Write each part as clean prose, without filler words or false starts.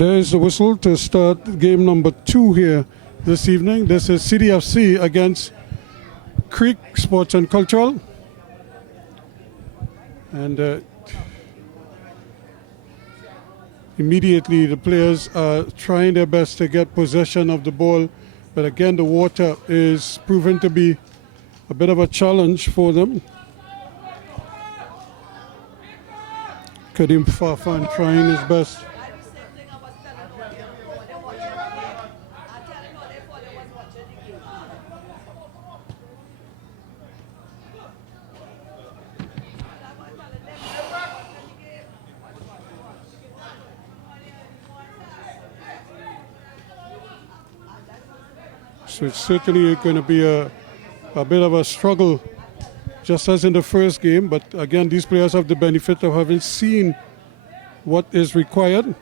There is the whistle to start game number 2 here this evening. This is CDFC against Creek Sports and Cultural. And immediately the players are trying their best to get possession of the ball. But again, the water is proven to be a bit of a challenge for them. Kadim Fafan trying his best. So it's certainly going to be a bit of a struggle, just as in the first game. But again, these players have the benefit of having seen what is required.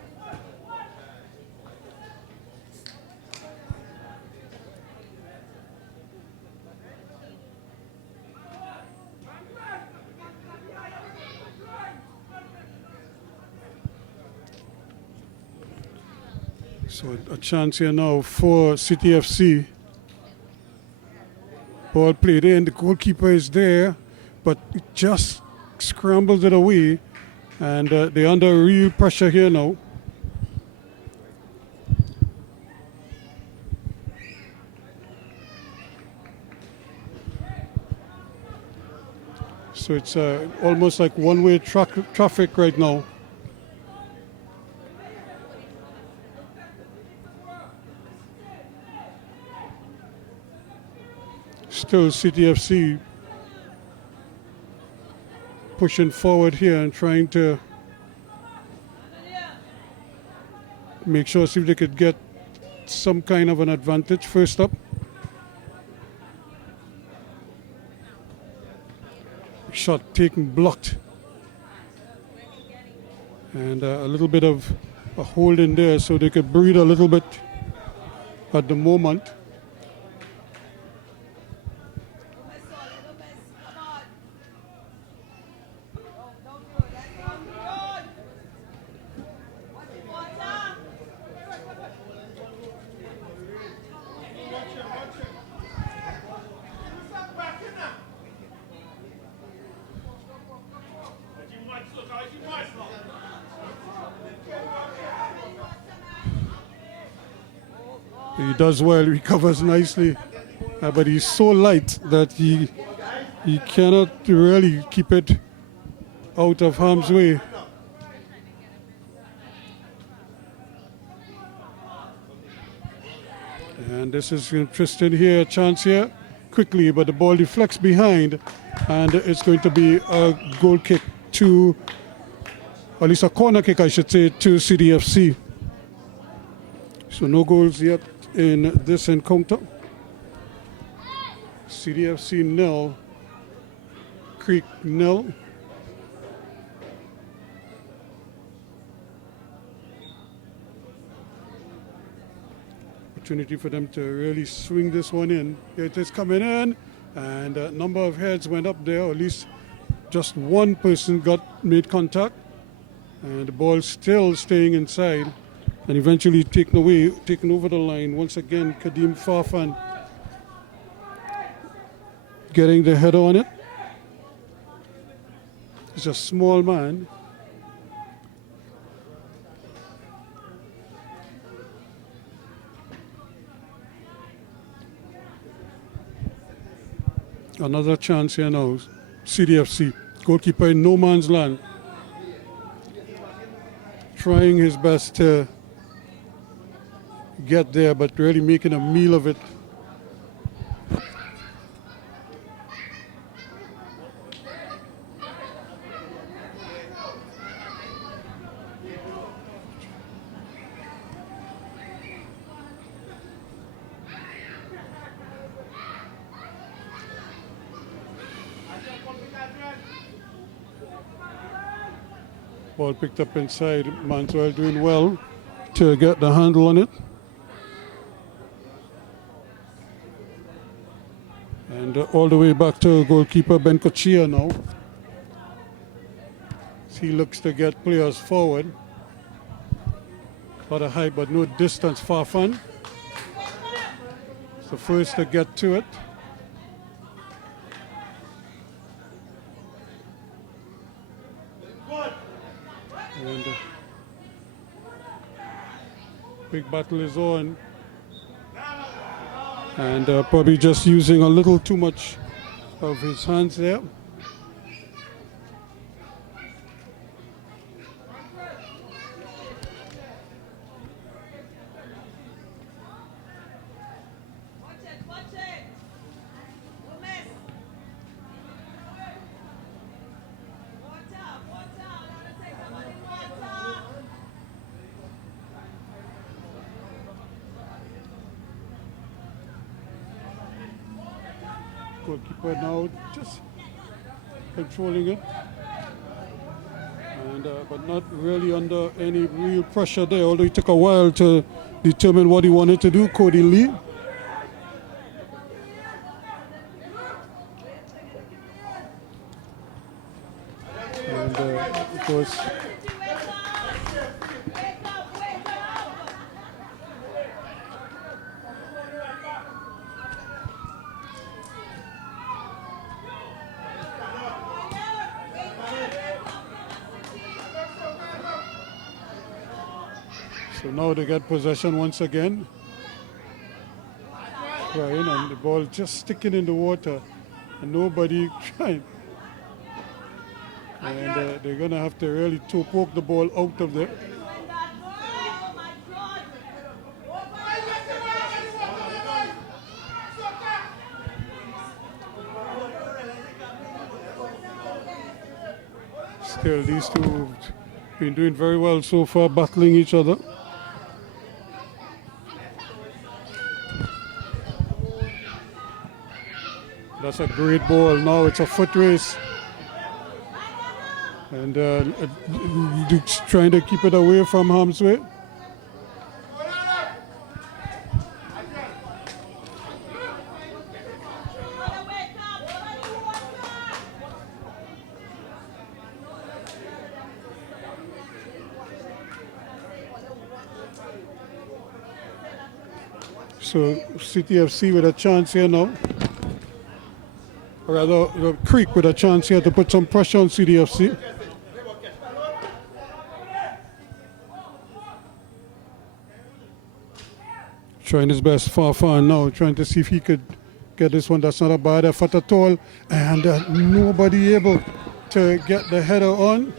So a chance here now for CTFC. Ball played in, the goalkeeper is there, but it just scrambles it away, and they're under real pressure here now. So it's almost like one-way traffic right now. Still CTFC pushing forward here and trying to make sure, see if they could get some kind of an advantage first up. Shot taken, blocked. And a little bit of a hold in there so they could breathe a little bit at the moment. He does well, he recovers nicely, but he's so light that he cannot really keep it out of harm's way. And this is interesting here, a chance here, quickly, but the ball deflects behind, and it's going to be a goal kick to, or at least a corner kick, I should say, to CDFC. So no goals yet in this encounter. CDFC 0, Creek 0. Opportunity for them to really swing this one in. Here it is coming in, and a number of heads went up there, or at least just one person made contact, and the ball still staying inside. And eventually taken over the line. Once again, Kadim Fafan getting the header on it. He's a small man. Another chance here now. CDFC, goalkeeper in no man's land, trying his best to get there, but really making a meal of it. Ball picked up inside. Manswell doing well to get the handle on it. And all the way back to goalkeeper Ben Kochia now. He looks to get players forward. A lot of height, but no distance. Far fun. It's the first to get to it. And big battle is on. And probably just using a little too much of his hands there. Goalkeeper now just controlling it, and but not really under any real pressure there, although it took a while to determine what he wanted to do, Cody Lee. And of course, so now they get possession once again. Trying, and the ball just sticking in the water, and nobody trying. And they're going to have to really poke the ball out of there. Still, these two have been doing very well so far, battling each other. That's a great ball. Now it's a foot race. And Duke's trying to keep it away from harm's way. So City FC with a chance here now. Or rather, the Creek with a chance here to put some pressure on CDFC. Trying his best, far now, trying to see if he could get this one. That's not a bad effort at all. And nobody able to get the header on.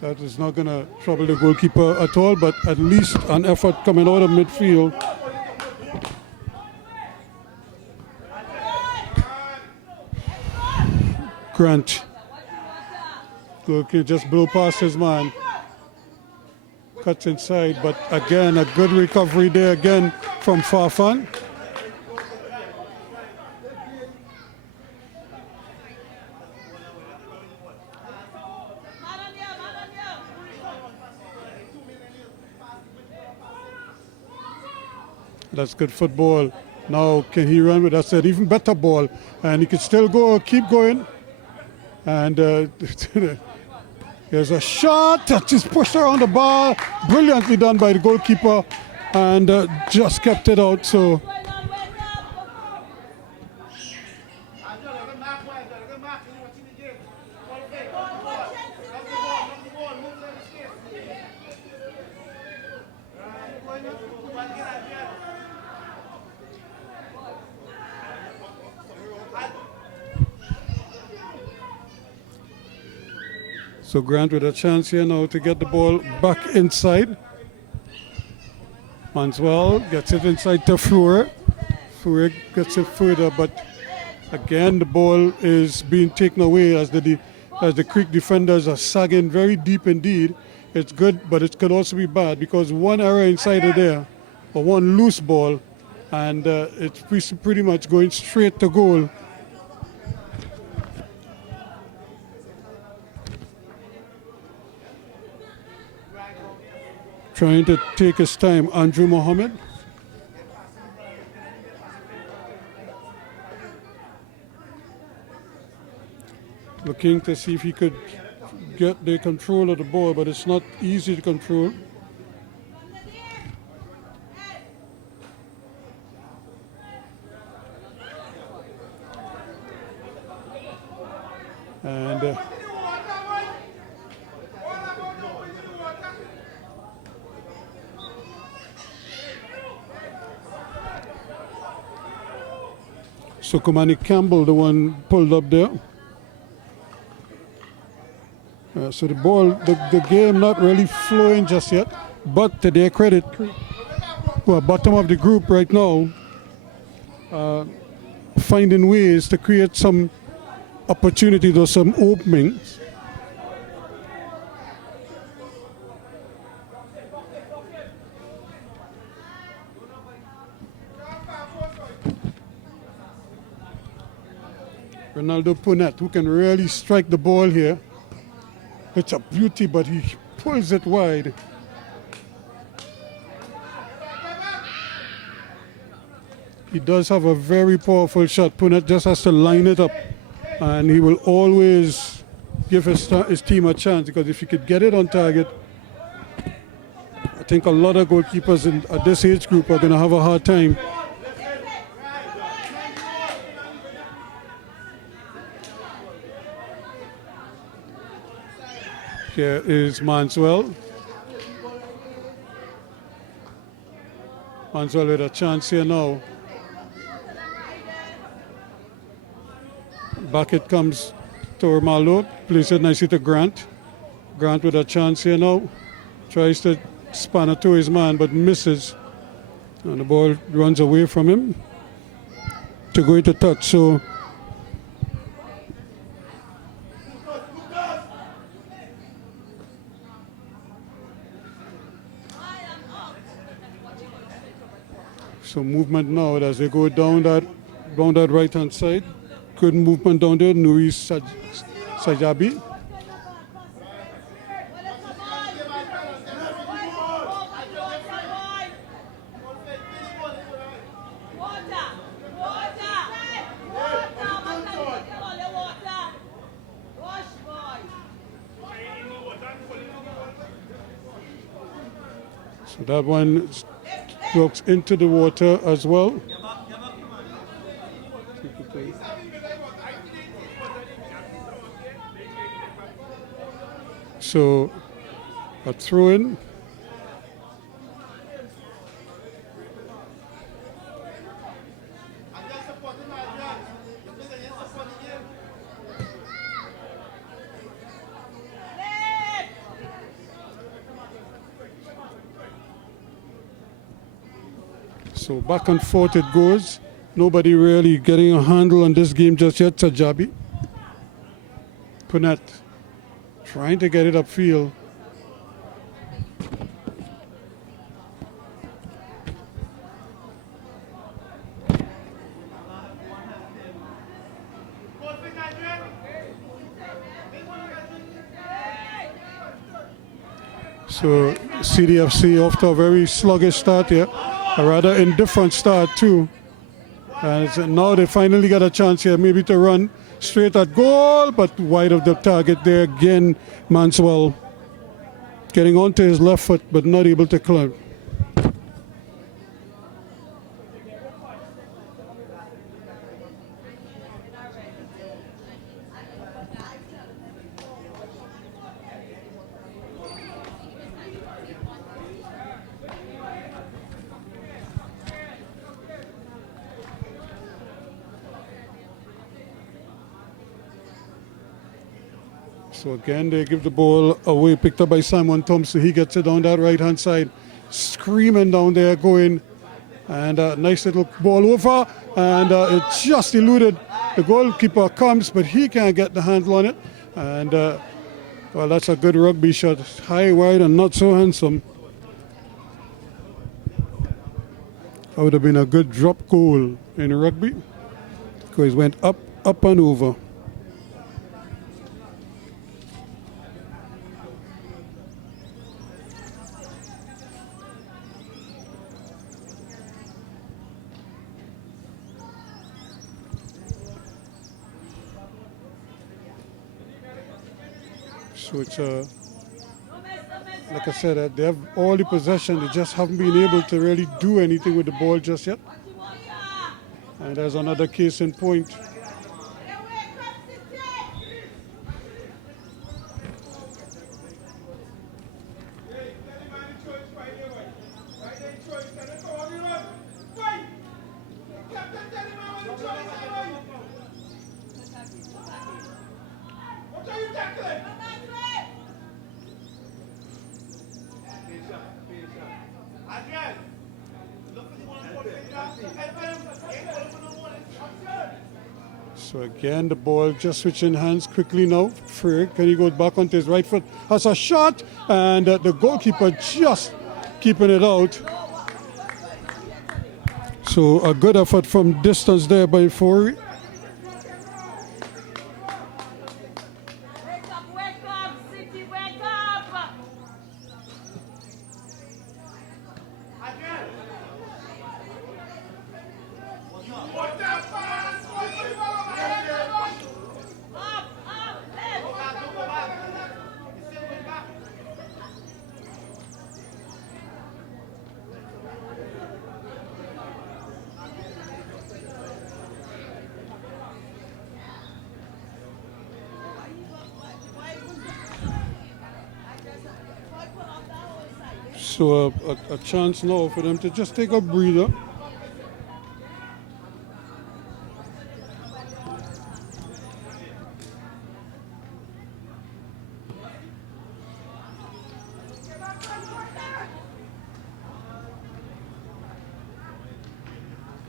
That is not going to trouble the goalkeeper at all, but at least an effort coming out of midfield. Grant. Goalkeeper just blew past his man. Cuts inside, but again, a good recovery there again from Farfan. That's good football. Now can he run with that? Said even better ball, and he can still go, keep going. And there's a shot that is pushed around the bar, brilliantly done by the goalkeeper, and just kept it out. So So Grant with a chance here now to get the ball back inside. Manswell gets it inside to Fleur. Fleur gets it further, but again the ball is being taken away as the Creek defenders are sagging very deep indeed. It's good, but it could also be bad because one error inside of there, or one loose ball, and it's pretty much going straight to goal. Trying to take his time, Andrew Mohammed. looking to see if he could get the control of the ball, but it's not easy to control. And so Kumani Campbell, the one pulled up there. So the ball, the game not really flowing just yet, but to their credit, well, bottom of the group right now, finding ways to create some opportunities or some openings. Ronaldo Punet, who can really strike the ball here. It's a beauty, but he pulls it wide. He does have a very powerful shot. Punet just has to line it up, and he will always give his team a chance, because if he could get it on target, I think a lot of goalkeepers at this age group are going to have a hard time. Here is Manswell. Manswell with a chance here now. Back it comes to Ormalo. Plays it nicely to Grant. Grant with a chance here now. Tries to span it to his man, but misses. And the ball runs away from him to go into touch. So movement now as they go down that right hand side. Good movement down there. Nuri Sajabi. So that one looks into the water as well. So a throw in. So back and forth it goes. Nobody really getting a handle on this game just yet. Sajabi. Punet trying to get it upfield. So CDFC off to a very sluggish start here. A rather indifferent start too. And so now they finally got a chance here maybe to run straight at goal, but wide of the target there again. Manswell getting onto his left foot but not able to climb. So again, they give the ball away, picked up by Simon Thompson. He gets it down that right-hand side, screaming down there, going. And a nice little ball over, and it just eluded. The goalkeeper comes, but he can't get the handle on it. And, well, that's a good rugby shot. High, wide, and not so handsome. That would have been a good drop goal in rugby, because it went up, up, and over. So it's like I said, they have all the possession. They just haven't been able to really do anything with the ball just yet. And there's another case in point. So again, the ball just switching hands quickly now. Frey, can he go back onto his right foot? Has a shot, and the goalkeeper just keeping it out. So a good effort from distance there by Frey. So a chance now for them to just take a breather.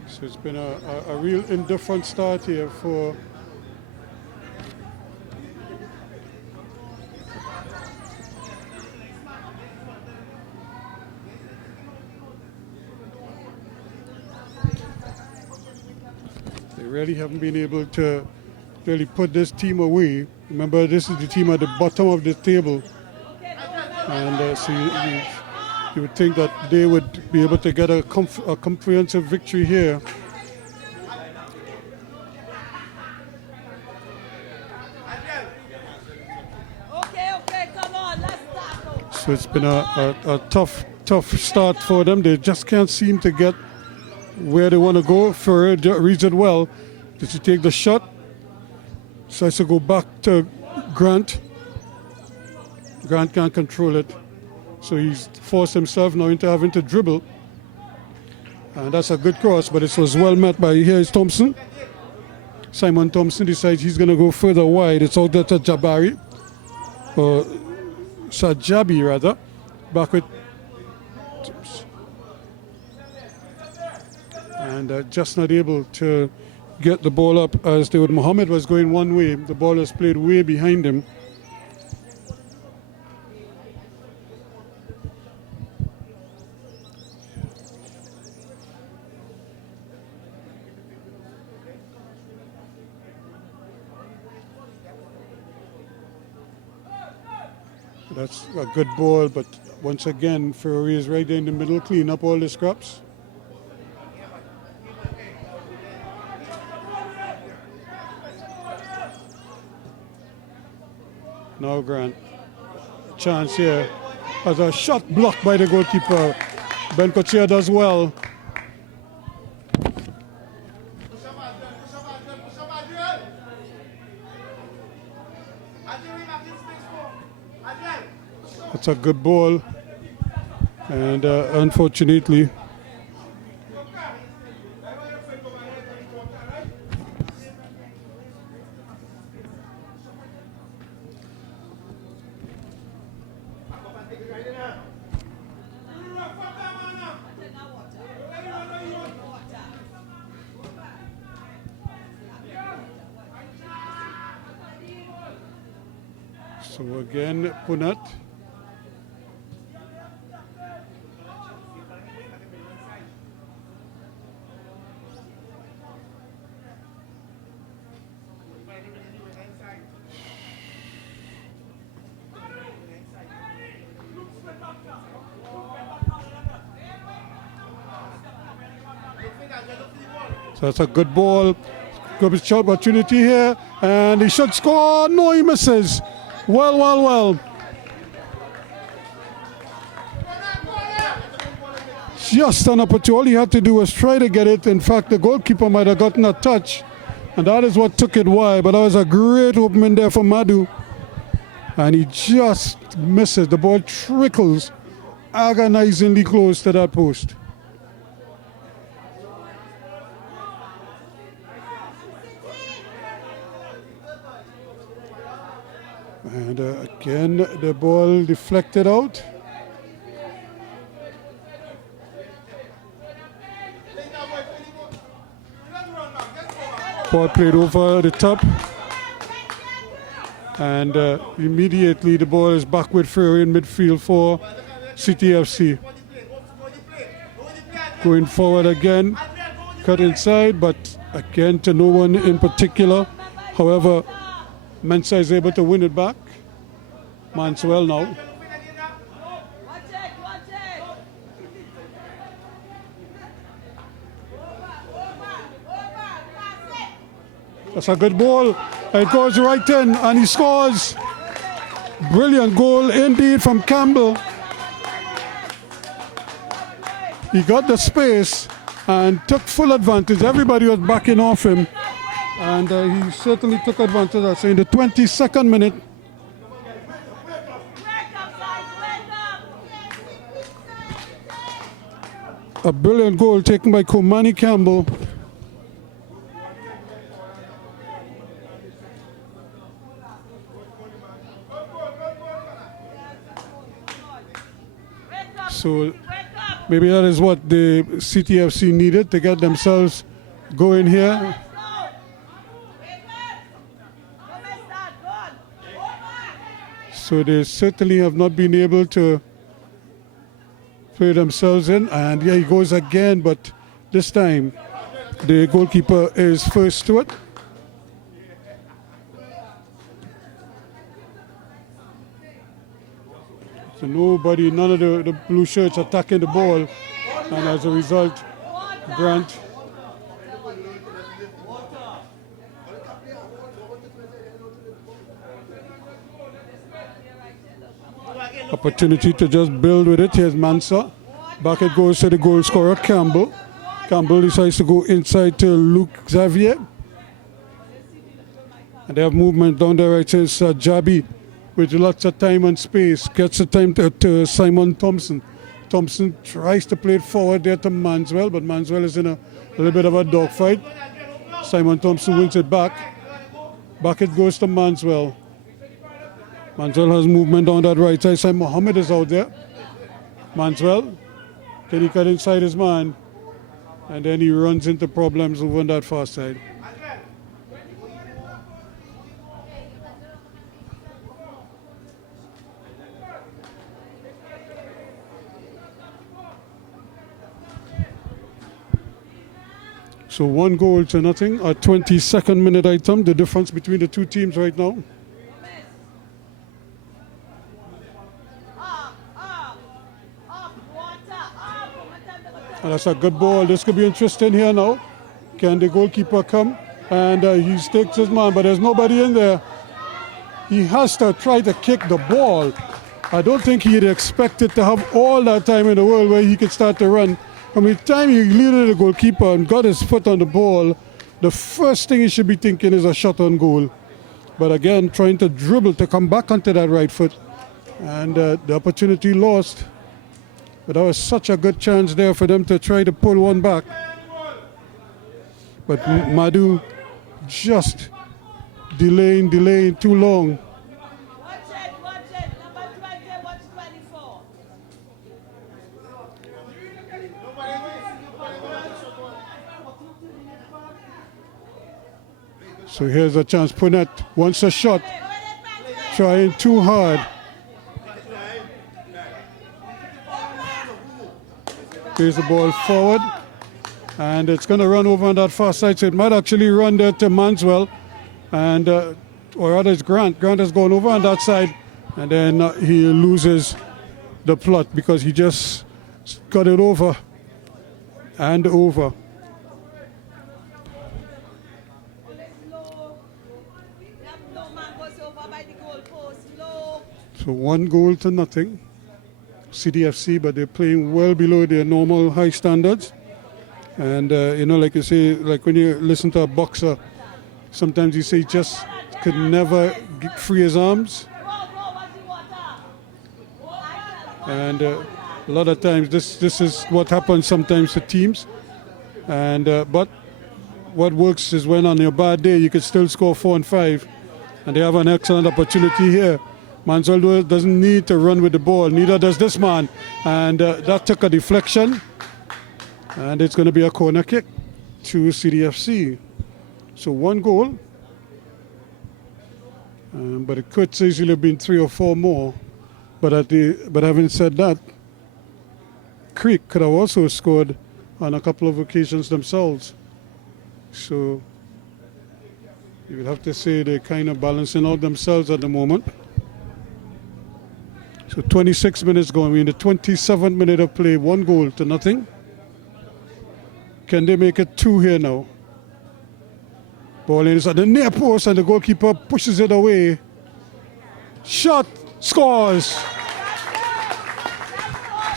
So it's been a real indifferent start here for really haven't been able to really put this team away. Remember, this is the team at the bottom of the table, and so you would think that they would be able to get a comprehensive victory here. So it's been a tough start for them. They just can't seem to get where they want to go. Ferrer reads it well. Does he take the shot? Decides to go back to Grant. Grant can't control it. So he's forced himself now into having to dribble. And that's a good cross, but it was well met by, here is Thompson. Simon Thompson decides he's going to go further wide. It's out there to Jabari. Or Sajabi, rather. Back with... And just not able to get the ball up as David Mohammed was going one way. The ball was played way behind him. That's a good ball, but once again, Ferrari is right there in the middle, clean up all the scraps. Now Grant, chance here, as a shot blocked by the goalkeeper. Ben Kochia does well. That's a good ball, and unfortunately, so again, Punat. So that's a good ball. Good shot opportunity here, and he should score. No, he misses. Well. Just an opportunity. All he had to do was try to get it. In fact, the goalkeeper might have gotten a touch. And that is what took it wide. But that was a great opening there for Madhu. And he just misses. The ball trickles agonizingly close to that post. And again, the ball deflected out. Ball played over the top. And immediately the ball is back with Ferry in midfield for CTFC. Going forward again, cut inside, but again to no one in particular. However, Mensa is able to win it back. Manswell now. That's a good ball. It goes right in and he scores. Brilliant goal indeed from Campbell. He got the space and took full advantage. Everybody was backing off him. And he certainly took advantage of that. So in the 22nd minute, a brilliant goal taken by Komani Campbell. So maybe that is what the CTFC needed to get themselves going here. So they certainly have not been able to play themselves in. And here he goes again, but this time the goalkeeper is first to it. So nobody, none of the blue shirts attacking the ball. And as a result, Grant opportunity to just build with it. Here's Mansa. Back it goes to the goal scorer, Campbell. Campbell decides to go inside to Luke Xavier. And they have movement down there right since Jabi with lots of time and space. Gets the time to Simon Thompson. Thompson tries to play it forward there to Manswell, but Manswell is in a little bit of a dogfight. Simon Thompson wins it back. Back it goes to Manswell. Manswell has movement on that right side. Simon Mohammed is out there. Manswell, can he cut inside his man? And then he runs into problems over on that far side. So 1-0 a 22nd minute item, the difference between the two teams right now. And that's a good ball. This could be interesting here now. Can the goalkeeper come? And he takes his man, but there's nobody in there. He has to try to kick the ball. I don't think he'd expected to have all that time in the world where he could start to run. From the time he eluded the goalkeeper and got his foot on the ball, the first thing he should be thinking is a shot on goal. But again, trying to dribble to come back onto that right foot. And the opportunity lost. But that was such a good chance there for them to try to pull one back. But Madhu just delaying too long. Watch it. Number 20, watch 24. So here's a chance. Punet wants a shot. Trying too hard. Plays the ball forward. And it's going to run over on that far side. So it might actually run there to Manswell. And, or rather it's Grant. Grant has gone over on that side. And then he loses the plot because he just got it over and over. No man goes over by the goal post. Low. So 1-0. CDFC, but they're playing well below their normal high standards. And, like you say, like when you listen to a boxer, sometimes you say he just could never free his arms. And a lot of times this is what happens sometimes to teams. And but what works is when on your bad day you could still score 4 and 5. And they have an excellent opportunity here. Manzoldo doesn't need to run with the ball, neither does this man. And that took a deflection. And it's going to be a corner kick to CDFC. So 1 goal. But it could easily have been 3 or 4 more. But having said that, Creek could have also scored on a couple of occasions themselves. So you would have to say they're kind of balancing out themselves at the moment. So 26 minutes going. We're in the 27th minute of play, 1-0. Can they make it 2 here now? Ball in is at the near post and the goalkeeper pushes it away. Shot, scores.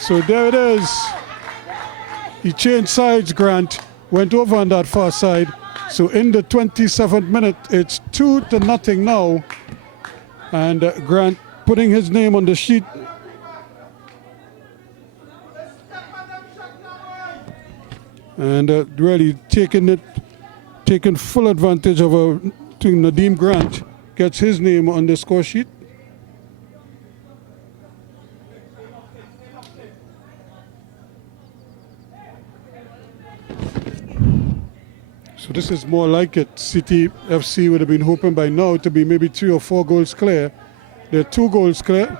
So there it is. He changed sides, Grant. Went over on that far side. So in the 27th minute, it's 2-0 now. And Grant putting his name on the sheet. And really taking full advantage of Nadeem Grant gets his name on the score sheet. So this is more like it. City FC would have been hoping by now to be maybe 3 or 4 goals clear. They're 2 goals clear.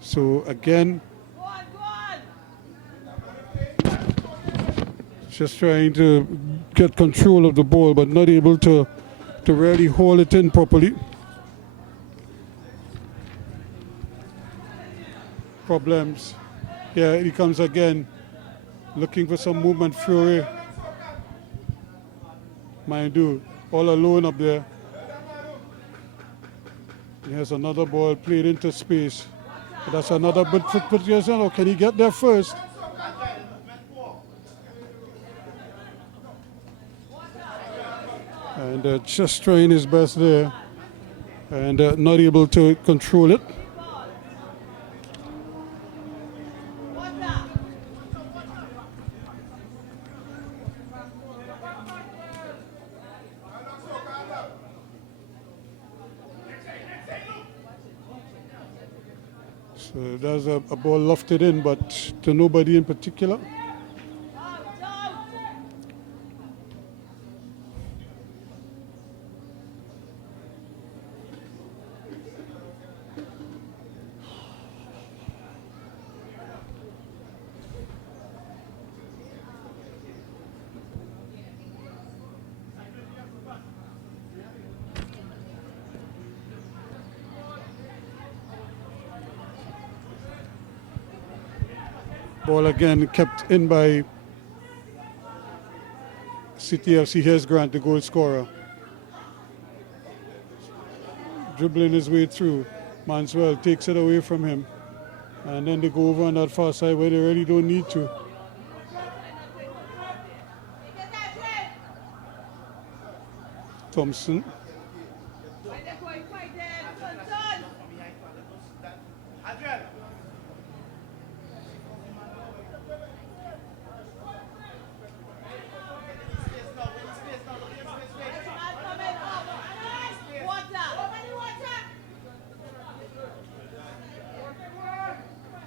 So again, just trying to get control of the ball, but not able to really hold it in properly. Problems. Here he comes again, looking for some movement. Fury, mind you, all alone up there. Here's another ball played into space. That's another good foot. Oh, can he get there first? And just trying his best there, and not able to control it. So there's a ball lofted in, but to nobody in particular. Ball again kept in by City FC. Here's Grant, the goal scorer. Dribbling his way through. Manswell takes it away from him. And then they go over on that far side where they really don't need to. Thompson.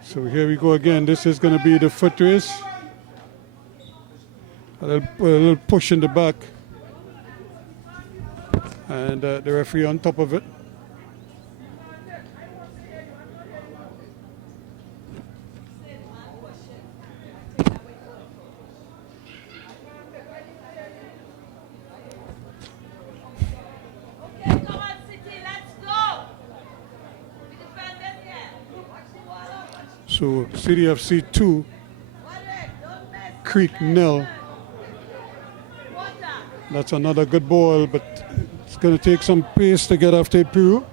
So here we go again. This is going to be the foot race. A little push in the back. And the referee on top of it. So City FC 2, Creek 0. That's another good ball, but it's going to take some pace to get after Peru.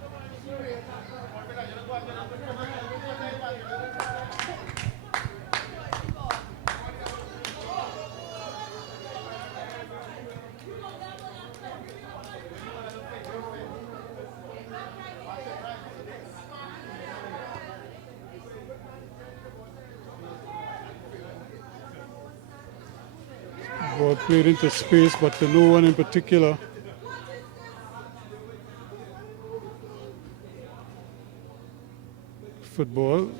Ball played into space, but to no one in particular. Football.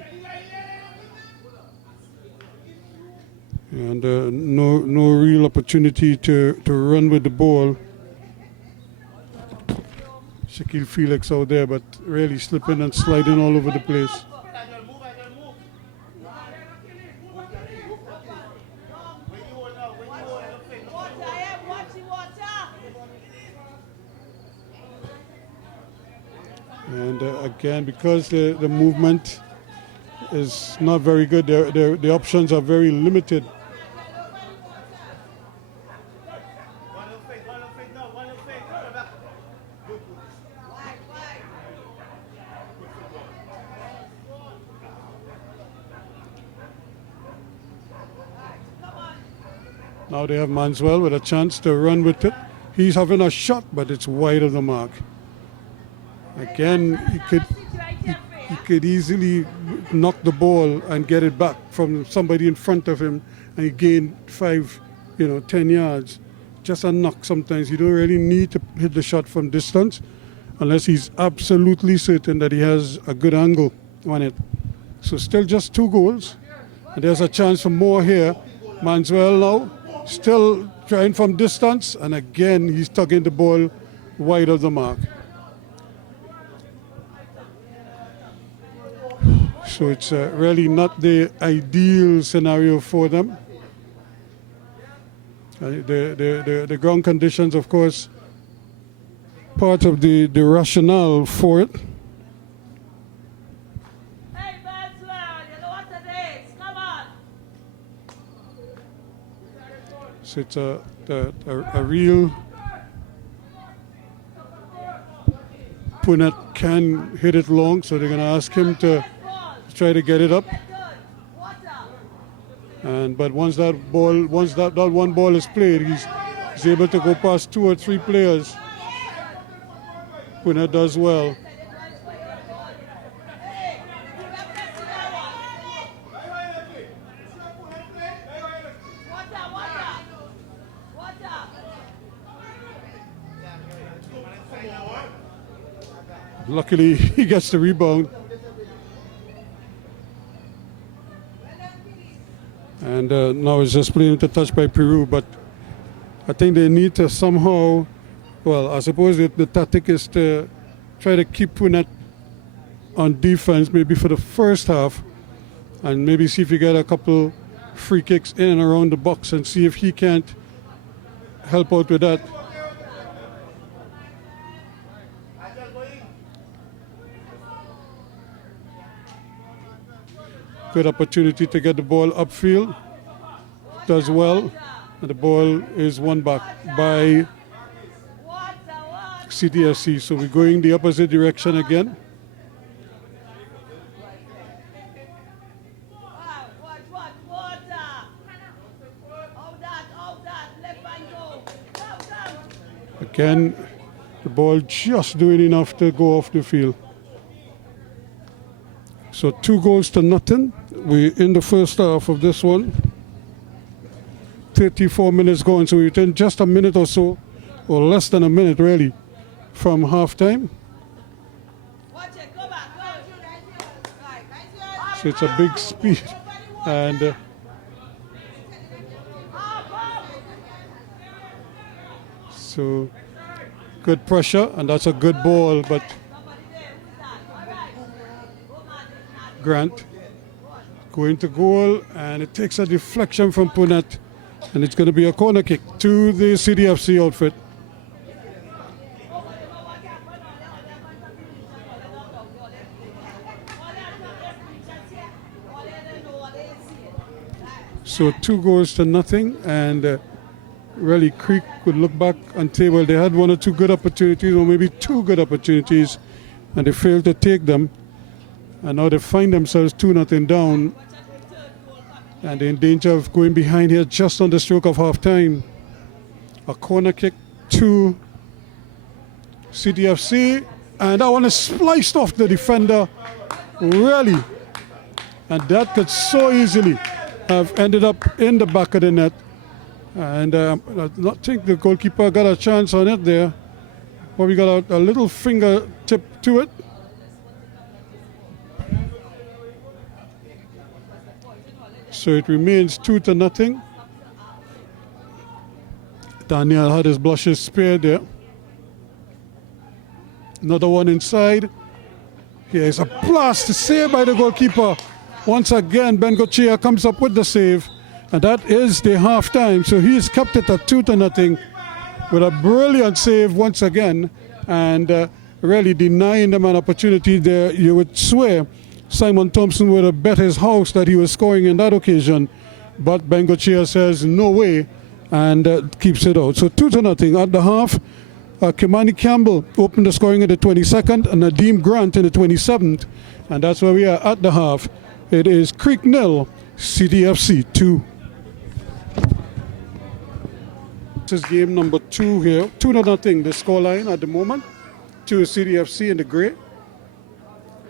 And no real opportunity to run with the ball. Shaquille Felix out there, but really slipping and sliding all over the place. And again, because the movement is not very good, the options are very limited. Now they have Manswell with a chance to run with it. He's having a shot, but it's wide of the mark. Again, he could easily knock the ball and get it back from somebody in front of him, and he gained 10 yards. Just a knock sometimes. You don't really need to hit the shot from distance unless he's absolutely certain that he has a good angle on it. So still just 2 goals. And there's a chance for more here. Manswell now still trying from distance, and again he's tugging the ball wide of the mark. So it's really not the ideal scenario for them. The ground conditions, of course, part of the rationale for it. Hey, Maxwell, you know what it is? Come on. So it's a real Punnett can hit it long, so they're going to ask him to try to get it up. But once that one ball is played, he's able to go past 2 or 3 players. Punnett does well. Luckily, he gets the rebound. And now it's just playing to touch by Peru, but I think they need to somehow, well, I suppose the tactic is to try to keep Punnett on defense maybe for the first half, and maybe see if you get a couple free kicks in and around the box and see if he can't help out with that. Good opportunity to get the ball upfield. Does well. And the ball is won back by CTFC. So we're going the opposite direction again. Again, the ball just doing enough to go off the field. So 2 goals to nothing. We're in the first half of this one. 34 minutes going, so we're in just a minute or so, or less than a minute really, from halftime. So it's a big speed, and so good pressure, and that's a good ball, but Grant going to goal, and it takes a deflection from Punnett, and it's going to be a corner kick to the CDFC outfit. So 2-0, and really Creek could look back and say, well, they had 1 or 2 good opportunities, or maybe 2 good opportunities, and they failed to take them. And now they find themselves 2-0 down, and they're in danger of going behind here just on the stroke of half time. A corner kick to CTFC, and that one is spliced off the defender, really. And that could so easily have ended up in the back of the net. And I don't think the goalkeeper got a chance on it there. But we got a little finger tip to it. So it remains 2-0. Daniel had his blushes spared there. Another one inside. Here's a blast save by the goalkeeper. Once again, Bengochea comes up with the save. And that is the half-time. So he's kept it at 2-0 with a brilliant save once again. And really denying them an opportunity there. You would swear Simon Thompson would have bet his house that he was scoring in that occasion. But Bengochea says no way, and keeps it out. So 2-0 at the half. Kimani Campbell opened the scoring in the 22nd, and Nadeem Grant in the 27th. And that's where we are at the half. It is Creek 0, CTFC 2. This is game number 2 here. 2-0 the scoreline at the moment. 2 CTFC in the grey.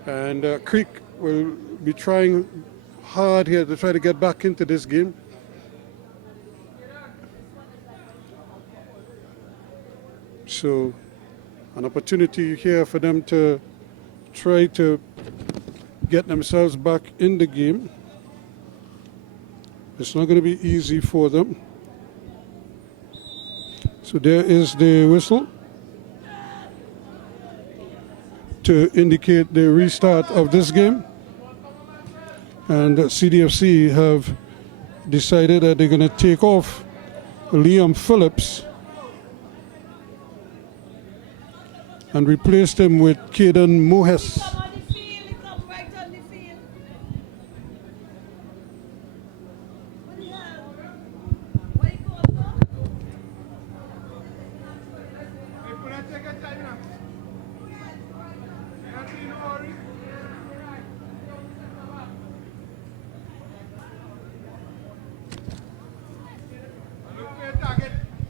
And Creek will be trying hard here to try to get back into this game. So an opportunity here for them to try to get themselves back in the game. It's not going to be easy for them. So there is the whistle to indicate the restart of this game. And CDFC have decided that they're going to take off Liam Phillips and replaced him with Caden Mohes. Come on the field, he come right on the field. What the hell? What he called for?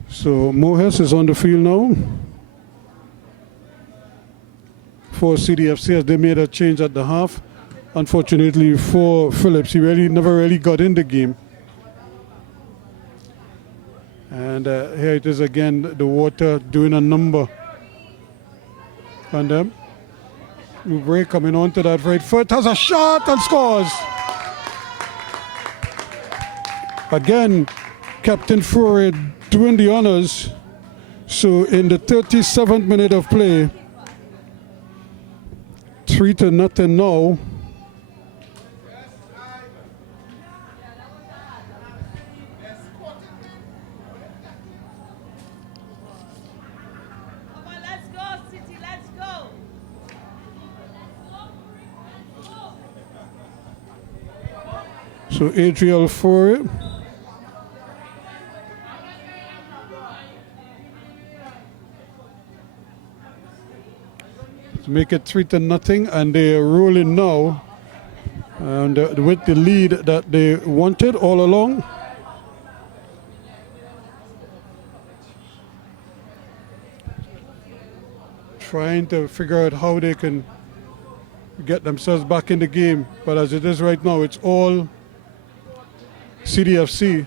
So Mohes is on the field now for CDFC, as they made a change at the half. Unfortunately for Phillips, he never really got in the game. And here it is again, the water doing a number on them. Oubre coming on to that right foot, has a shot and scores. Again, Captain Fury doing the honors. So in the 37th minute of play, 3-0 now. Come on, let's go, City, let's go. So Adriel Fury. To make it 3-0, and they are rolling now, and with the lead that they wanted all along. Trying to figure out how they can get themselves back in the game, but as it is right now, it's all CDFC.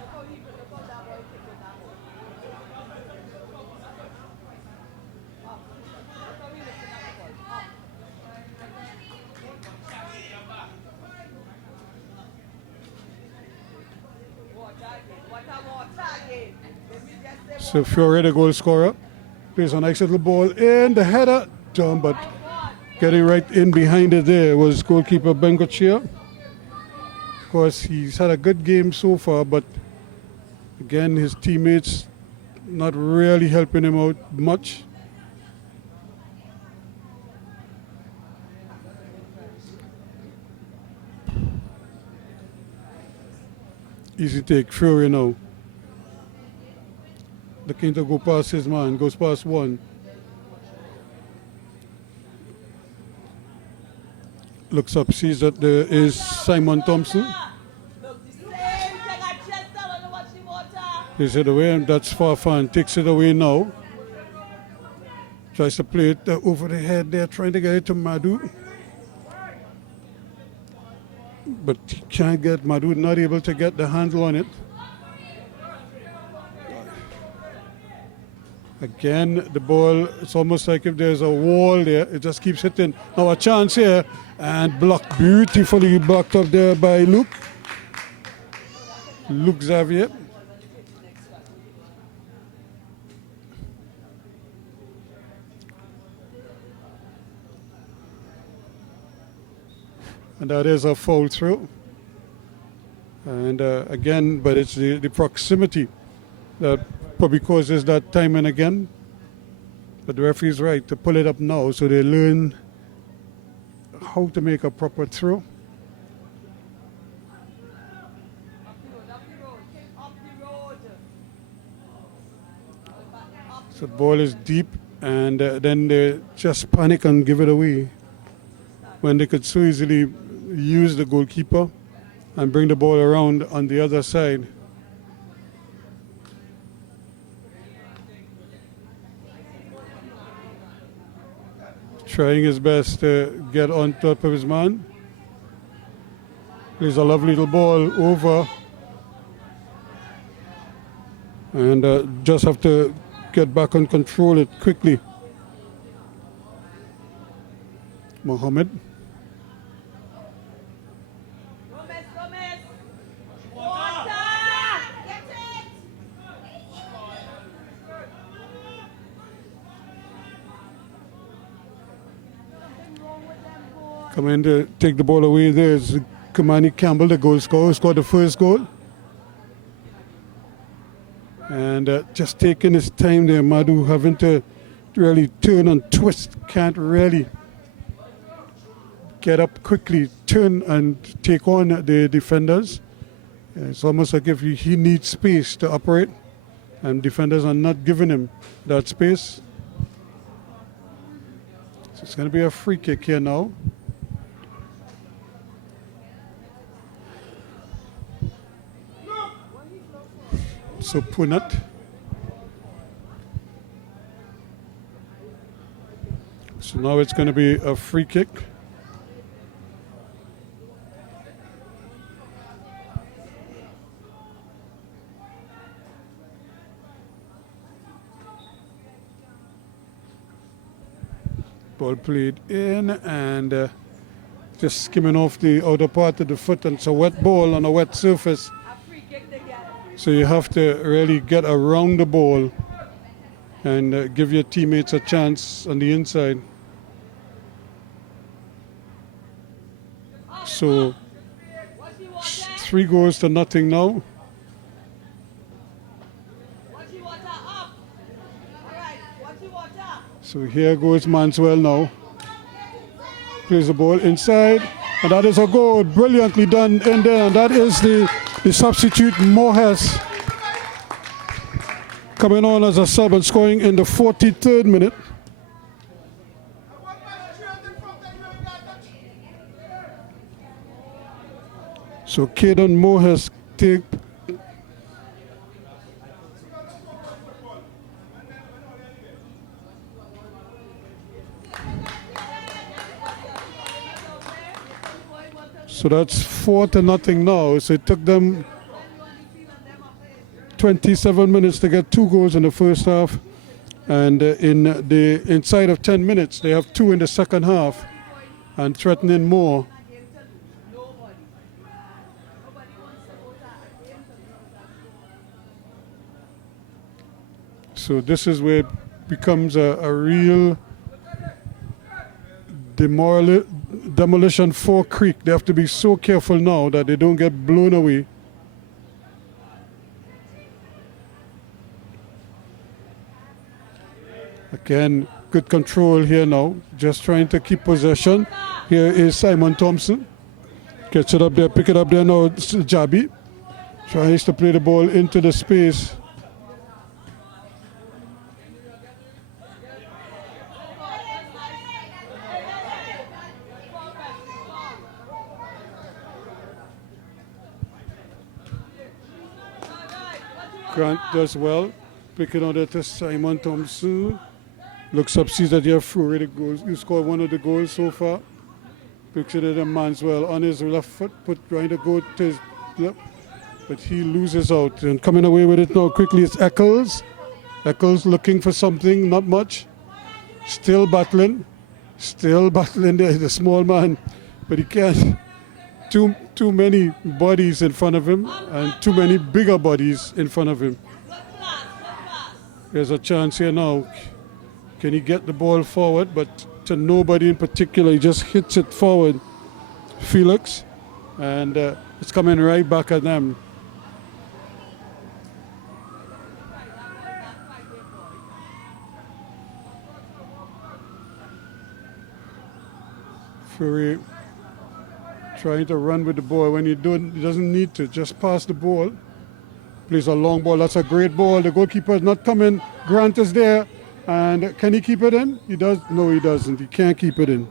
So Fury, the goal scorer, plays a nice little ball in the header, done, but getting right in behind it there was goalkeeper Bengochea. Of course, he's had a good game so far, but again, his teammates not really helping him out much. Easy take, Fury now. Looking to go past his man, goes past one. Looks up, sees that there is Simon Thompson. Look, the same thing I just tell her to watch the water. He's it away, and that's Farfan. Takes it away now. Tries to play it over the head there, trying to get it to Madhu. But he can't get, Madhu not able to get the handle on it. Again, the ball, it's almost like if there's a wall there, it just keeps hitting. Now a chance here, and blocked, beautifully blocked up there by Luke Xavier. And that is a foul throw. And again, but it's the proximity that probably causes that time and again. But the referee's right to pull it up now so they learn how to make a proper throw. So the ball is deep, and then they just panic and give it away when they could so easily use the goalkeeper and bring the ball around on the other side. Trying his best to get on top of his man. Plays a lovely little ball over. And just have to get back and control it quickly. Mohammed. Gomez. Water! Get it! Something wrong with them, boy. Coming to take the ball away. There's Kamani Campbell, the goal scorer, scored the first goal. And just taking his time there, Madhu having to really turn and twist, can't really get up quickly, turn and take on the defenders. It's almost like if he needs space to operate, and defenders are not giving him that space. So it's going to be a free kick here now. So Punat. So now it's going to be a free kick. Ball played in, and just skimming off the outer part of the foot, and it's a wet ball on a wet surface. A free kick they get. So you have to really get around the ball and give your teammates a chance on the inside. So 3 goals to nothing now. Watch the water up. All right, watch the water. So here goes Manswell now. Plays the ball inside, and that is a goal. Brilliantly done in there, and that is the substitute Mohes coming on as a sub and scoring in the 43rd minute. So Caden Mohes take so that's 4-0 now. So it took them 27 minutes to get 2 goals in the first half, and inside of 10 minutes they have 2 in the second half and threatening more. So this is where it becomes a real demolition for Creek. They have to be so careful now that they don't get blown away. Again, good control here now. Just trying to keep possession. Here is Simon Thompson. Gets it up there, pick it up there now. It's Jabi. Tries to play the ball into the space. Grant does well. Picking on it to Simon Thompson. Looks up, sees that you have through the goals. You scored one of the goals so far. Picks it at Manswell on his left foot, trying to go to his left, but he loses out. And coming away with it now quickly is Eccles. Eccles looking for something, not much. Still battling there, the small man, but he can't. Too many bodies in front of him and too many bigger bodies in front of him. There's a chance here now. Can he get the ball forward? But to nobody in particular, he just hits it forward. Felix, and it's coming right back at them. Fury trying to run with the ball when he doesn't need to. Just pass the ball. Plays a long ball. That's a great ball. The goalkeeper is not coming. Grant is there. And can he keep it in? He does. No, he doesn't. He can't keep it in.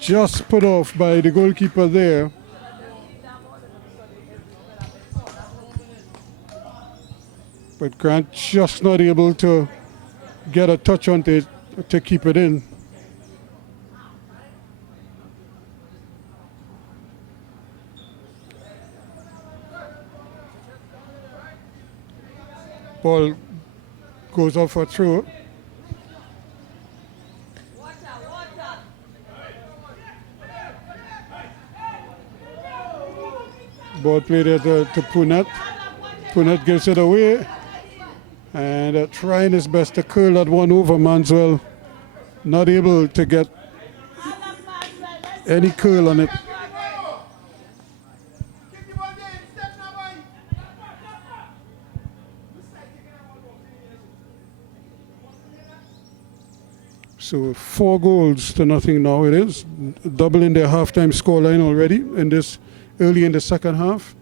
Just put off by the goalkeeper there. But Grant just not able to get a touch on it to keep it in. Ball goes off for a throw. Ball played to Punat. Punat gives it away. And trying his best to curl that one over Manswell. Not able to get any curl on it. So 4 goals to nothing now it is. Doubling their halftime scoreline already in this early in the second half.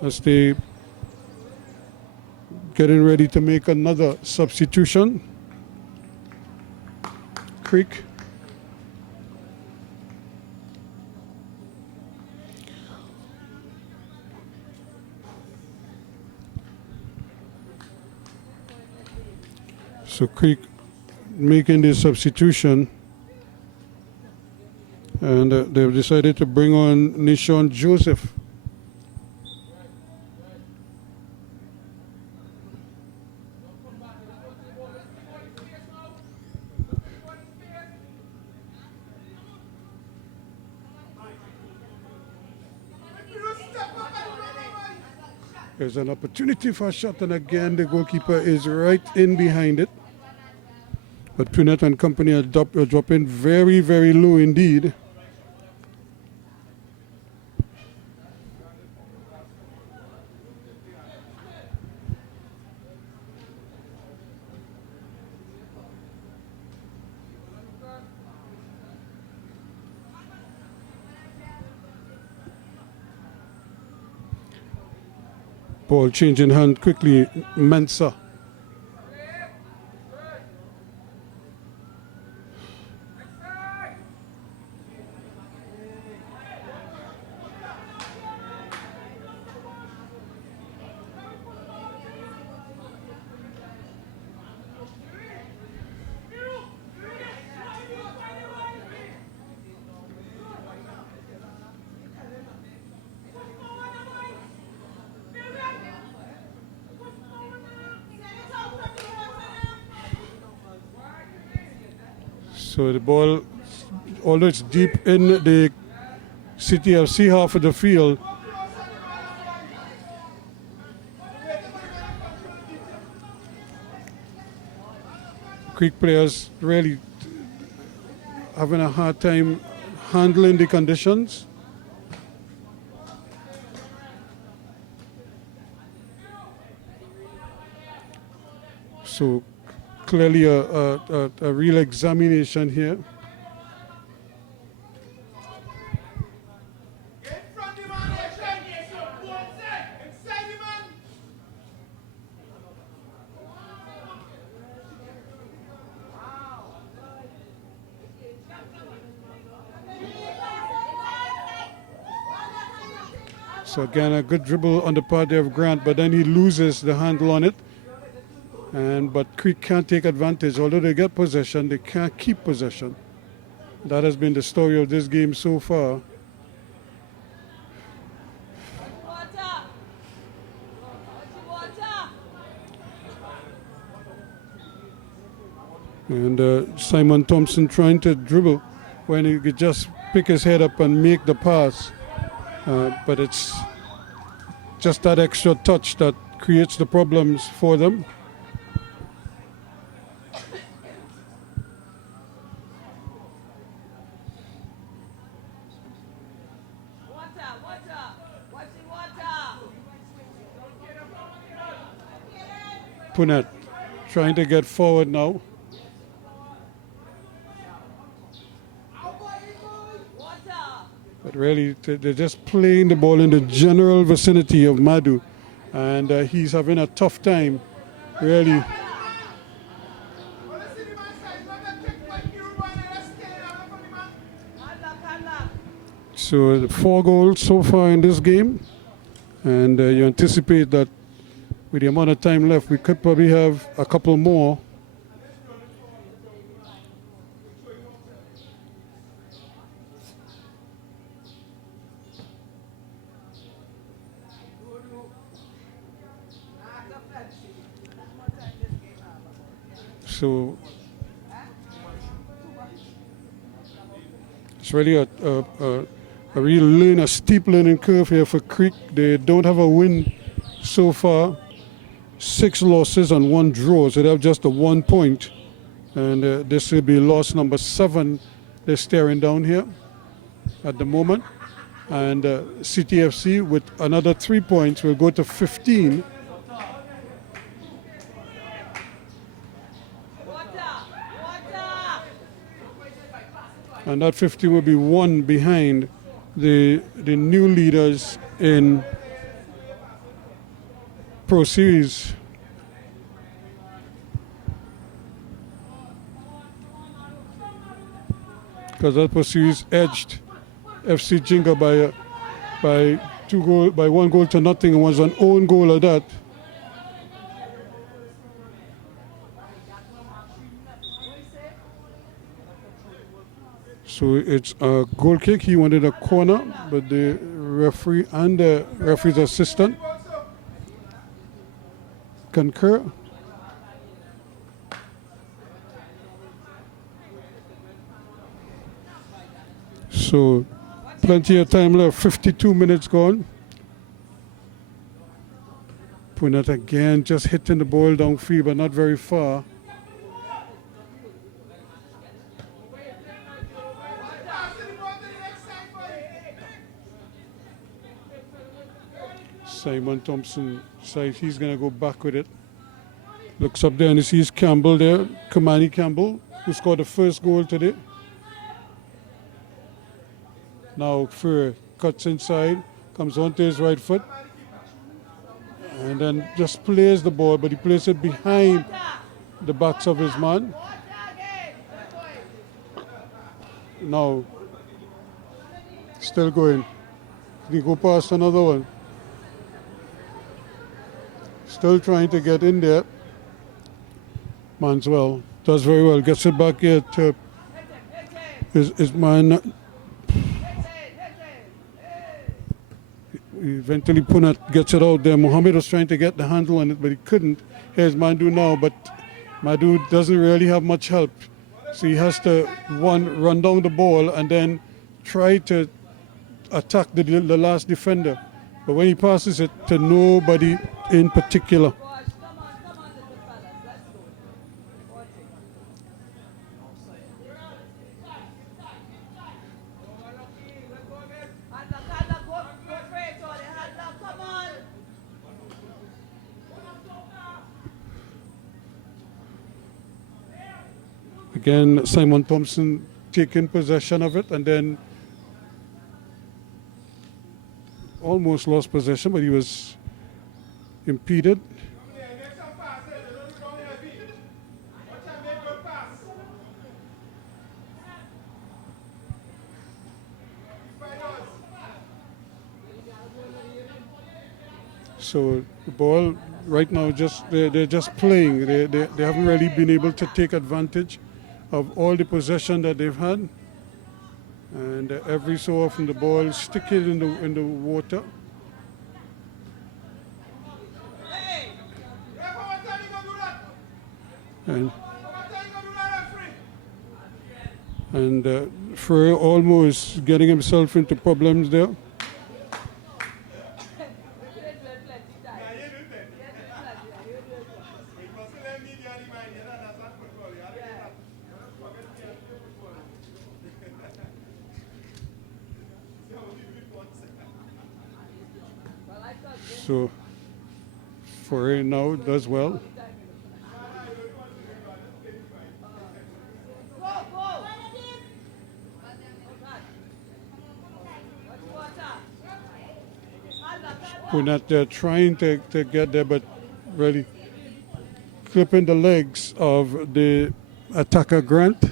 As they getting ready to make another substitution. Creek. So Creek making this substitution, and they've decided to bring on Nishon Joseph. There's an opportunity for a shot, and again the goalkeeper is right in behind it. But Punet and company are dropping very, very low indeed. Ball changing hand quickly, Mensah. So the ball, although it's deep in the City FC half of the field, Creek players really having a hard time handling the conditions. So clearly a real examination here. So again, a good dribble on the part there of Grant, but then he loses the handle on it. But Creek can't take advantage. Although they get possession, they can't keep possession. That has been the story of this game so far. And Simon Thompson trying to dribble when he could just pick his head up and make the pass. But it's just that extra touch that creates the problems for them. Punnett trying to get forward now. But really, they're just playing the ball in the general vicinity of Madhu. And he's having a tough time, really. So 4 goals so far in this game. And you anticipate that with the amount of time left, we could probably have a couple more. So it's really a steep learning curve here for Creek. They don't have a win so far. 6 losses and 1 draw, so they have just a 1 point. And this will be loss number 7 they're staring down here at the moment. And CTFC with another 3 points will go to 15. And that 15 will be 1 behind the new leaders in Pro Series. Because that Pro Series edged FC Jinga by 1 goal to nothing, and was an own goal of that. So it's a goal kick. He wanted a corner, but the referee and the referee's assistant concur. So plenty of time left, 52 minutes gone. Punnett again just hitting the ball downfield, but not very far. Simon Thompson decides he's going to go back with it. Looks up there and he sees Campbell there, Kamani Campbell, who scored the first goal today. Now Fur cuts inside, comes onto his right foot, and then just plays the ball, but he plays it behind the backs of his man. Now, still going. Can he go past another one? Still trying to get in there. Manswell does very well, gets it back here to his man. Eventually Punnett gets it out there. Mohammed was trying to get the handle on it, but he couldn't. Here's Madhu now, but Madhu doesn't really have much help. So he has to, run down the ball and then try to attack the last defender. But when he passes it to nobody in particular. Again, Simon Thompson taking possession of it and then almost lost possession, but he was impeded. So the ball right now they're just playing. They haven't really been able to take advantage of all the possession that they've had. And every so often the ball stick it in the water. And Frey almost getting himself into problems there. So Frey now does well. Punat there trying to get there, but really clipping the legs of the attacker Grant.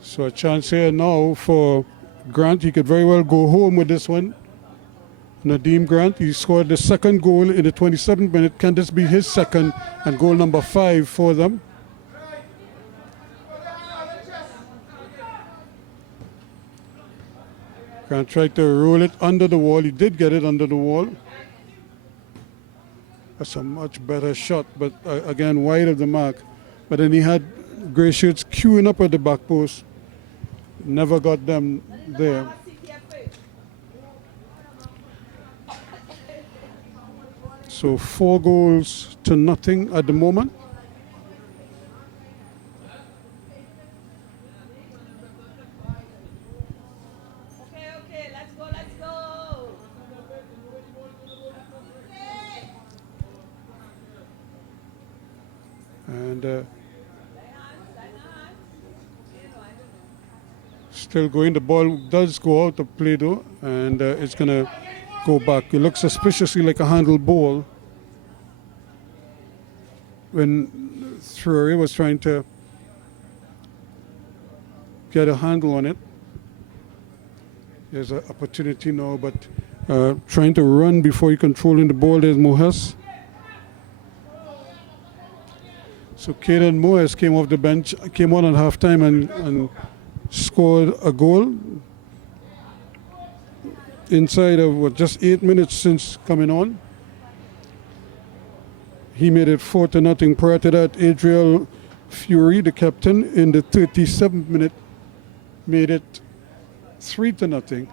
So a chance here now for Grant. He could very well go home with this one. Nadeem Grant, he scored the second goal in the 27th minute. Can this be his second and goal number 5 for them? Grant tried to roll it under the wall. He did get it under the wall. That's a much better shot, but again, wide of the mark. But then he had Grey Shirts queuing up at the back post. Never got them there. So 4 goals to nothing at the moment. Okay, let's go. And still going. The ball does go out of play though, and it's going to go back. It looks suspiciously like a handle ball when Thury was trying to get a handle on it. There's an opportunity now, but trying to run before you controlling the ball. There's Mohes. So Caden Mohes came off the bench, came on at halftime and scored a goal inside of just 8 minutes since coming on. He made it 4-0. Prior to that, Adriel Fury, the captain, in the 37th minute, made it 3-0.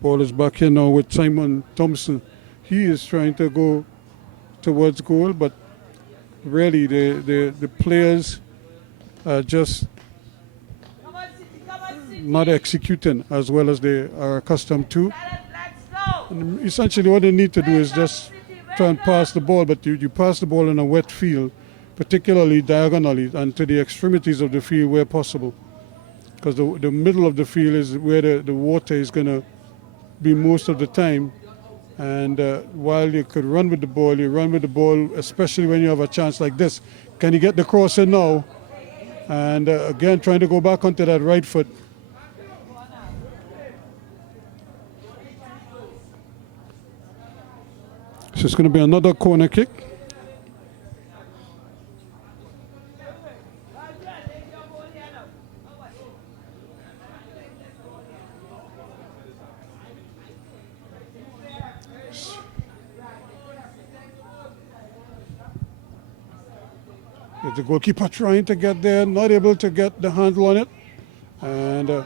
Ball is back here now with Simon Thompson. He is trying to go towards goal, but really the players are just not executing as well as they are accustomed to. And essentially what they need to do is just try and pass the ball, but you pass the ball in a wet field, particularly diagonally and to the extremities of the field where possible, because the middle of the field is where the water is going to be most of the time. And while you could run with the ball, you run with the ball, especially when you have a chance like this. Can you get the cross in now? And again, trying to go back onto that right foot. So it's going to be another corner kick. The goalkeeper trying to get there, not able to get the handle on it, and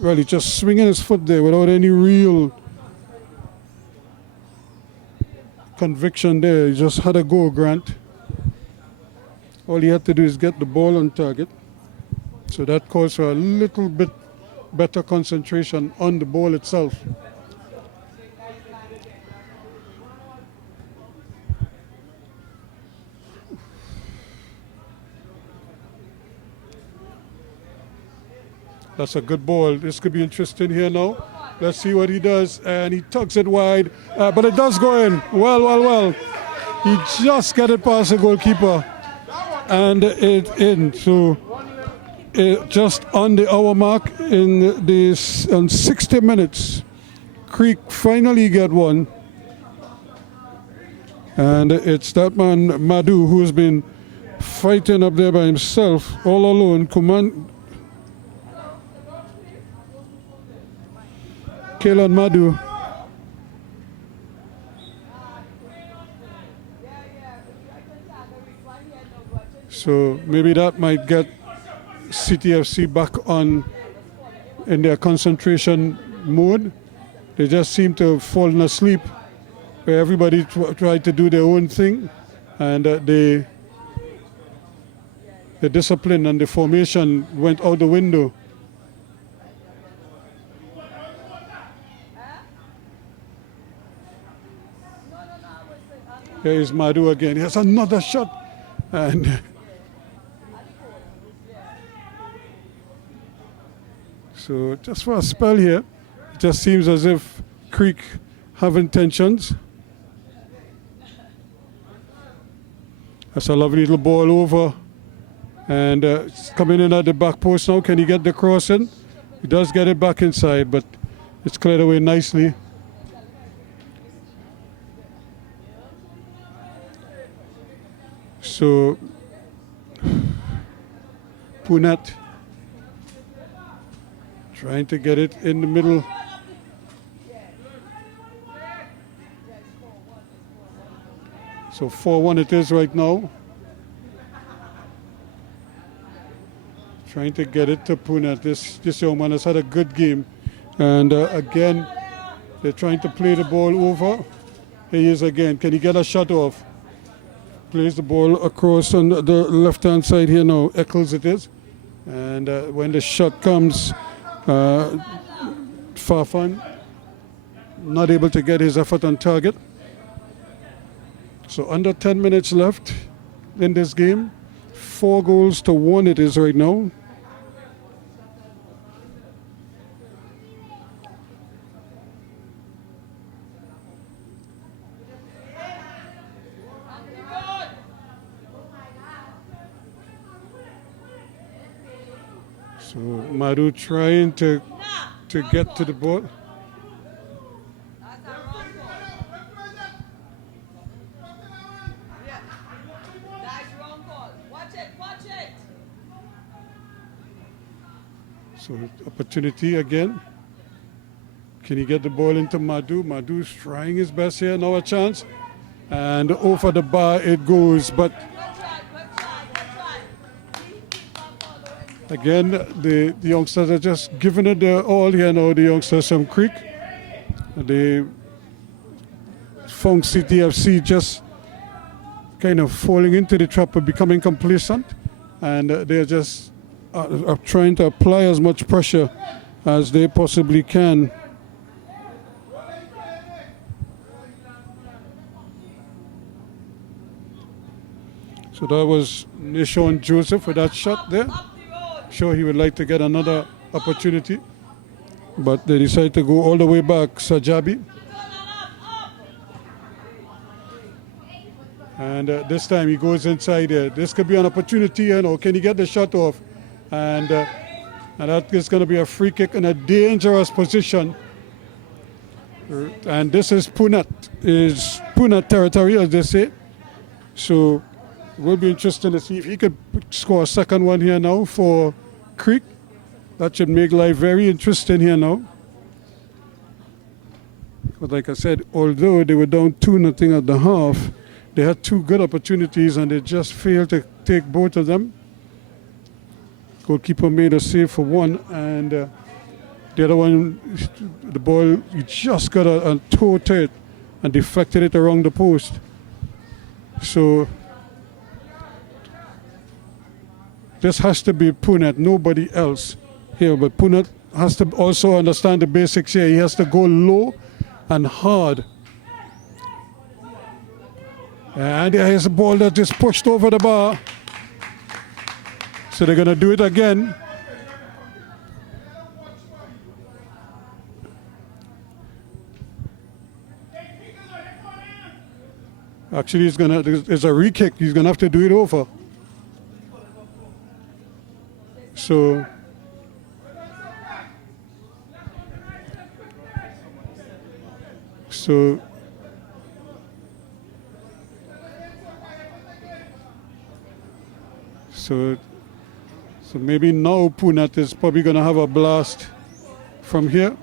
really just swinging his foot there without any real conviction there. He just had a go, Grant. All he had to do is get the ball on target. So that calls for a little bit better concentration on the ball itself. That's a good ball. This could be interesting here now. Let's see what he does. And he tugs it wide, but it does go in. Well. He just got it past the goalkeeper and it in. So just on the hour mark in this 60 minutes, Creek finally get one. And it's that man, Madhu, who's been fighting up there by himself, all alone. Kaylan Madhu. So maybe that might get CTFC back on in their concentration mode. They just seem to have fallen asleep, where everybody tried to do their own thing, and the discipline and the formation went out the window. Here is Madhu again. He has another shot, and so just for a spell here, it just seems as if Creek have intentions. That's a lovely little ball over, and it's coming in at the back post now. Can he get the cross in? He does get it back inside, but it's cleared away nicely. So Punat trying to get it in the middle. So 4-1 it is right now. Trying to get it to Punat. This young man has had a good game. And again, they're trying to play the ball over. Here he is again. Can he get a shot off? Plays the ball across on the left-hand side here now. Eccles it is. And when the shot comes, Farfan not able to get his effort on target. So under 10 minutes left in this game. 4-1 it is right now. So Madhu trying to get to the ball. So opportunity again. Can he get the ball into Madhu? Madhu's trying his best here. Now a chance. And over the bar it goes. But again, the youngsters are just giving it their all here now, the youngsters from Creek. They found CTFC just kind of falling into the trap of becoming complacent. And they're just are trying to apply as much pressure as they possibly can. So that was Nishon Joseph with that shot there. Sure, he would like to get another opportunity, but they decide to go all the way back. Sajabi, and this time he goes inside there. This could be an opportunity, you know. Can he get the shot off? And that is going to be a free kick in a dangerous position. And this is Punat territory, as they say. So it will be interesting to see if he could score a second one here now for Creek. That should make life very interesting here now. But like I said, although they were down 2-0 at the half, they had two good opportunities and they just failed to take both of them. Goalkeeper made a save for one, and the other one, the ball, he just got a toe to it and deflected it around the post. So this has to be Punat, nobody else here. But Punat has to also understand the basics here. He has to go low and hard. And here's a ball that just pushed over the bar. So they're going to do it again. Actually, there's a re-kick. He's going to have to do it over. So maybe now Punat is probably going to have a blast from here.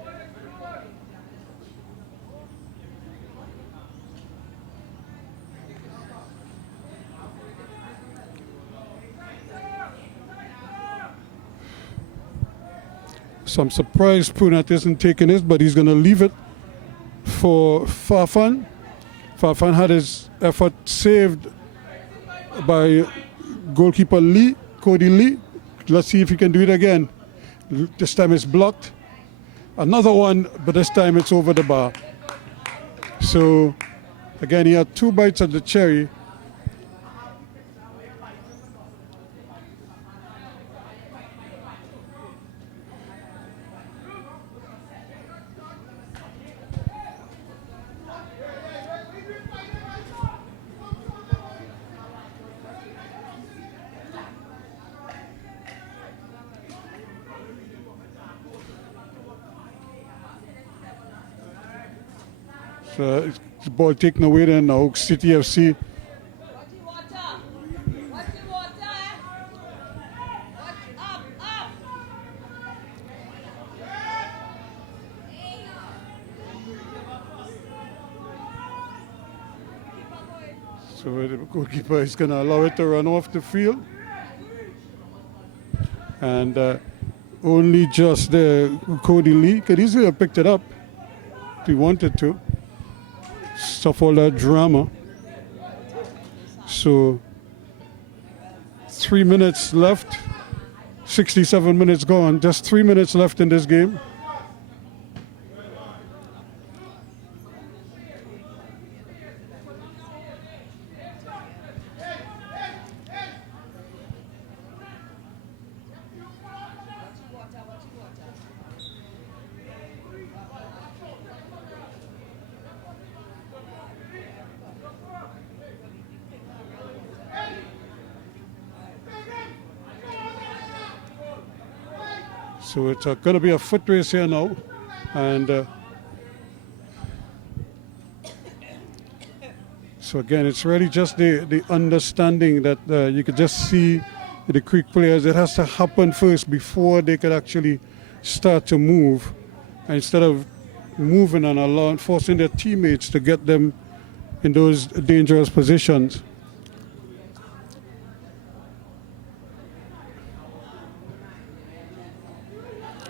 So I'm surprised Punat isn't taking this, but he's going to leave it for Farfan. Farfan had his effort saved by goalkeeper Cody Lee. Let's see if he can do it again. This time it's blocked. Another one, but this time it's over the bar. So again, he had 2 bites at the cherry. So the ball taken away there now, City FC. So the goalkeeper is going to allow it to run off the field. And only just there, Cody Lee could easily have picked it up if he wanted to. Stop all that drama. So 3 minutes left, 67 minutes gone, just 3 minutes left in this game. So it's going to be a foot race here now. And so again, it's really just the understanding that you could just see the Creek players. It has to happen first before they could actually start to move. And instead of moving and allowing, forcing their teammates to get them in those dangerous positions.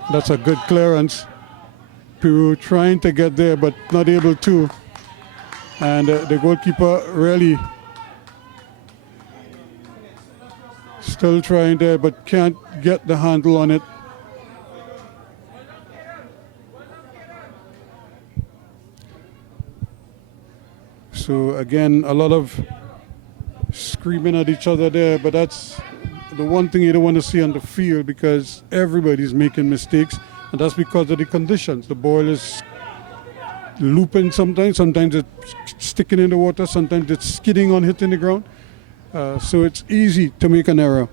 That's a good clearance. Peru trying to get there, but not able to. And the goalkeeper really still trying there, but can't get the handle on it. So again, a lot of screaming at each other there, but that's the one thing you don't want to see on the field because everybody's making mistakes, and that's because of the conditions. The ball is looping sometimes it's sticking in the water, sometimes it's skidding on hitting the ground. So it's easy to make an error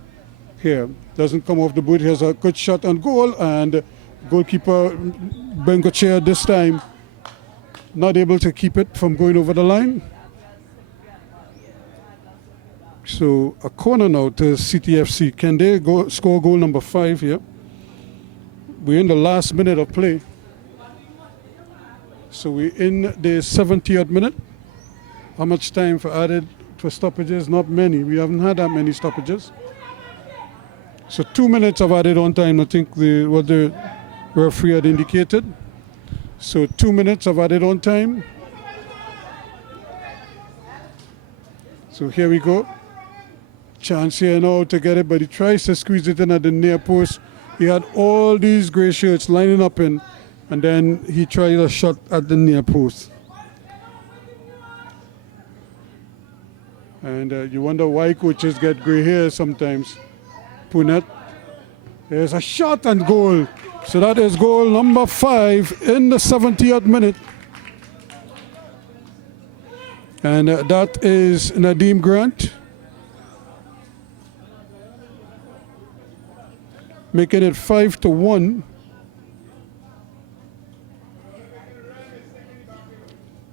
here. Doesn't come off the boot. Here's a good shot on goal, and goalkeeper Bengochea this time not able to keep it from going over the line. So a corner now to CTFC. Can they score goal number 5 here? We're in the last minute of play. So we're in the 70th minute. How much time for stoppages? Not many. We haven't had that many stoppages. So 2 minutes of added on time, I think what the referee had indicated. So 2 minutes of added on time. So here we go. Chance here now to get it, but he tries to squeeze it in at the near post. He had all these gray shirts lining up in, and then he tried a shot at the near post. And you wonder why coaches get gray hair sometimes. Punet, there's a shot and goal. So that is goal number 5 in the 70th minute. And that is Nadeem Grant, making it 5-1.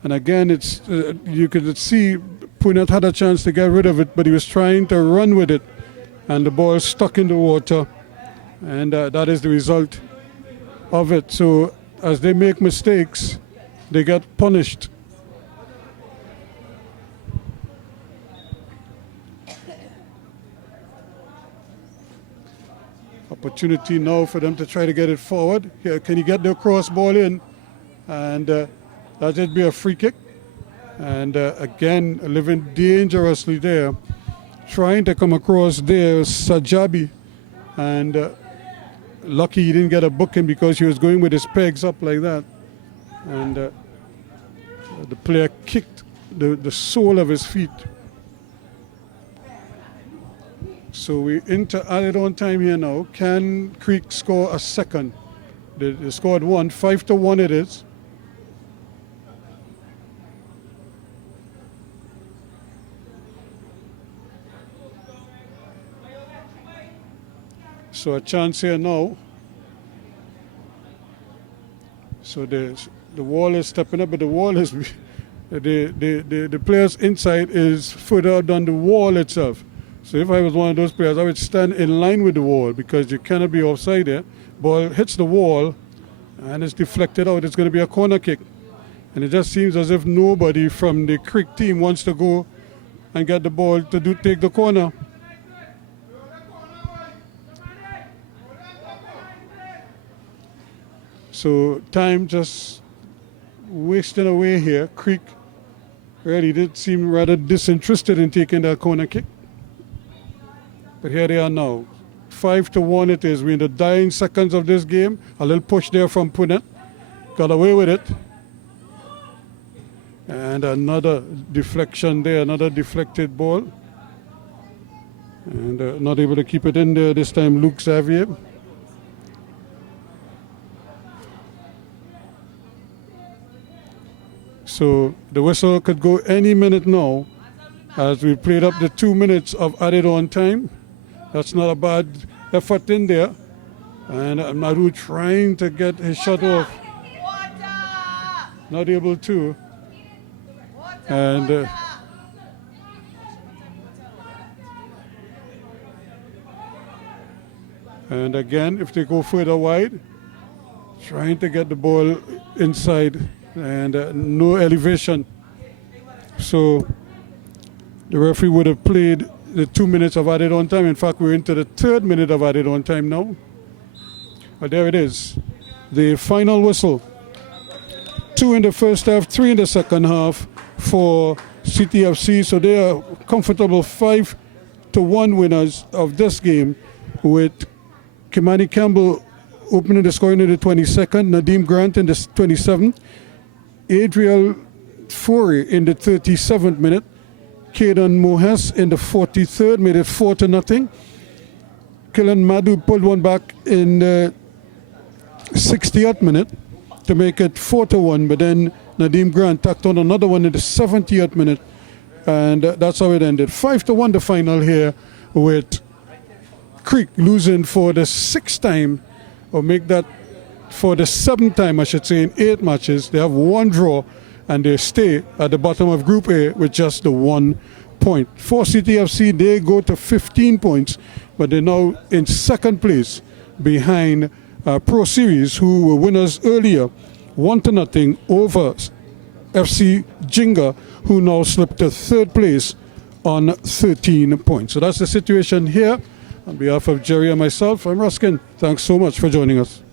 And again, it's you could see Punet had a chance to get rid of it, but he was trying to run with it, and the ball stuck in the water, and that is the result of it. So as they make mistakes, they get punished. Opportunity now for them to try to get it forward. Here, can you get the cross ball in? And that would be a free kick. And again, living dangerously there. Trying to come across there, Sajabi. And lucky he didn't get a booking because he was going with his pegs up like that. And the player kicked the sole of his feet. So we're into added on time here now. Can Creek score a second? They scored one. 5-1 it is. So a chance here now. So the wall is stepping up, but the wall is the players inside is further out than the wall itself. So if I was one of those players, I would stand in line with the wall because you cannot be offside there. Ball hits the wall and it's deflected out. It's going to be a corner kick. And it just seems as if nobody from the Creek team wants to go and get the ball to take the corner. So time just wasting away here. Creek really did seem rather disinterested in taking that corner kick. But here they are now. 5-1 it is. We're in the dying seconds of this game. A little push there from Punet. Got away with it. And another deflection there, another deflected ball. And not able to keep it in there this time, Luke Xavier. So the whistle could go any minute now as we played up the 2 minutes of added on time. That's not a bad effort in there. And Naru trying to get his shot off. Not able to. And again, if they go further wide, trying to get the ball inside and no elevation. So the referee would have played the 2 minutes of added on time. In fact, we're into the 3rd minute of added on time now. But there it is. The final whistle. 2 in the first half, 3 in the second half for CTFC. So they are comfortable 5-1 winners of this game, with Kimani Campbell opening the scoring in the 22nd, Nadeem Grant in the 27th, Adriel Fourie in the 37th minute, Kaden Mohes in the 43rd made it 4-0. Killen Madu pulled one back in the 60th minute to make it 4-1, but then Nadeem Grant tacked on another one in the 70th minute, and that's how it ended. 5-1 the final here, with Creek losing for the 6th time, or make that for the 7th time, I should say, in 8 matches. They have 1 draw, and they stay at the bottom of Group A with just the 1 point. For CTFC, they go to 15 points, but they're now in 2nd place behind Pro Series, who were winners earlier, 1-0 over FC Jinga, who now slipped to 3rd place on 13 points. So that's the situation here. On behalf of Jerry and myself, I'm Ruskin. Thanks so much for joining us.